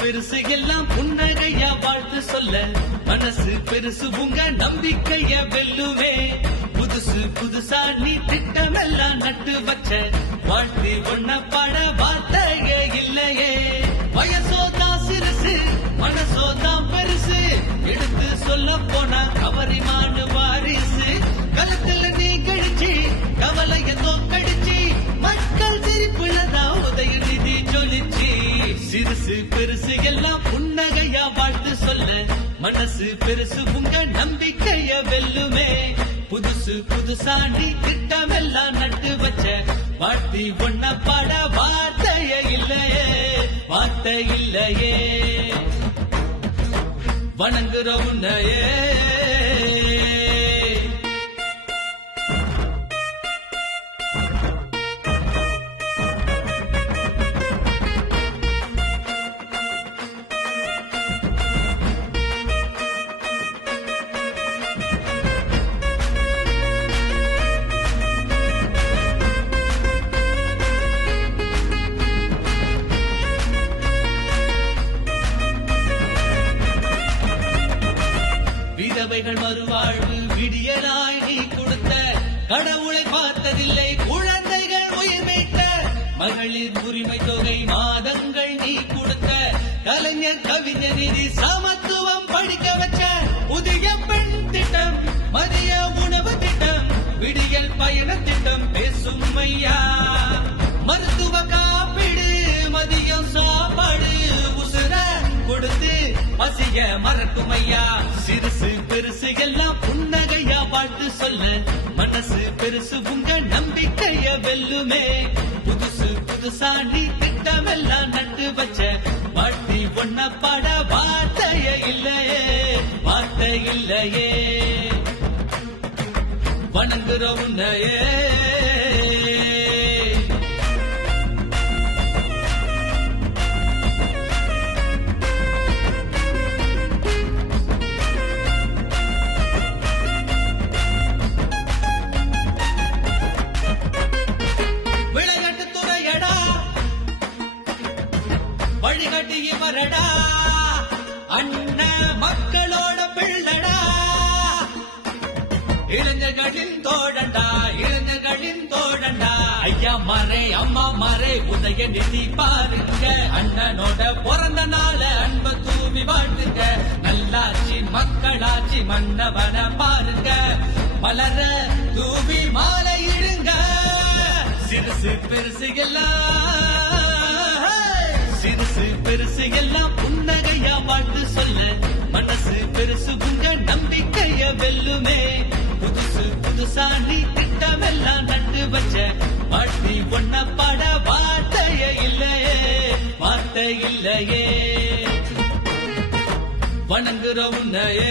பெருசு எல்லாம் புன்னகையா வாழ்த்து சொல்ல. மனசு பெருசு உங்க நம்பிக்கைய வெல்லுவே புதுசு புதுசா நீ திட்டமெல்லாம் நட்டு வச்ச. வாழ்த்து ஒன்ன பாட சிறுசு பெருசு எல்லாம் புன்னகையா வாழ்த்து சொல்ல மனசு பெருசு உங்க நம்பிக்கைய வெல்லுமே. புதுசு புதுசா நீ திட்டமெல்லாம் நட்டு வச்ச வாழ்த்தி ஒன்ன பாட வார்த்தைய இல்லையே வார்த்தை இல்லையே. வணங்குற உன்னையே. விதவைகள் மறுவாழ்வு விடியலாய் நீ கொடுத்த கடவுளை பார்த்ததில்லை குழந்தைகள் உயிர் மீட்ட மகளிர் உரிமை தொகை மாதங்கள் நீ கொடுத்த கலைஞர் கவிஞர் நிதி சமத்துவம் படிக்க வச்ச புதிய பெண் திட்டம் மதிய உணவு திட்டம் விடியல் பயண திட்டம் பேசும் ஐயா மருத்துவ காப்பீடு மதியம் சாப்பாடு உசுர கொடுத்து பசிய மறக்கும் ஐயா சிறுசு பெருசு எல்லாம் புன்னகையா வாழ்த்து சொல்ல மனசு பெருசு உங்க நம்பிக்கைய வெல்லுமே. புதுசு புதுசா நீ திட்டமெல்லாம் நட்டு வச்ச வாழ்த்தி ஒன்ன பாட வார்த்தைய இல்லையே வார்த்தை இல்லையே. வணங்குற உன்னையே. மறை அம்மா மறை உதய நிதி பாருங்க. அண்ணனோட பிறந்த நாள அன்ப தூவி வாழ்த்துங்க. நல்லாட்சி மக்களாட்சி மன்னவன பாருங்க. மலர தூவி மாலை இடுங்க. சிறுசு பெருசு எல்லாம். சிறுசு பெருசு எல்லாம் புன்னகையா வாழ்த்து சொல்ல. மனசு பெருசு உங்க நம்பிக்கைய வெல்லுமே. புதுசு புதுசா நீ திட்டமெல்லாம் நட்டு வச்ச வாழ்த்தி ஒன்ன பாட வார்த்தைய இல்லையே வார்த்தை இல்லையே. வணங்குற உன்னையே